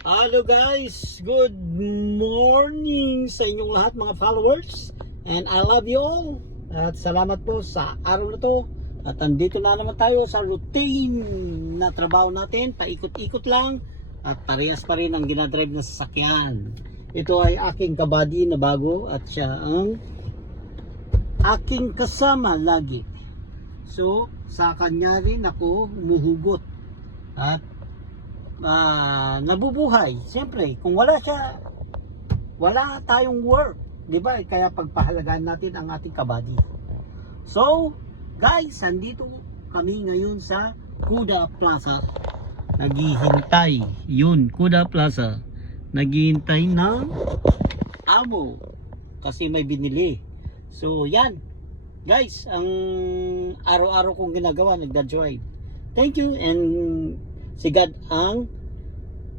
Hello guys, good morning sa inyong lahat mga followers, and I love you all at salamat po sa araw na to. At andito na naman tayo sa routine na trabaho natin, paikot-ikot lang at parehas pa rin ang ginadrive na sasakyan. Ito ay aking kabady na bago at siya ang aking kasama lagi. So sa kanya rin ako humuhugot at nabubuhay. Siyempre, kung wala siya, wala tayong work, di ba? Kaya pagpahalagaan natin ang ating kabady. So, guys, andito kami ngayon sa Kuda Plaza. Naghihintay, yun, Kuda Plaza. Naghihintay ng amo kasi may binili. So, yan. Guys, ang araw-araw kong ginagawa, nagda-drive. Thank you, and si God ang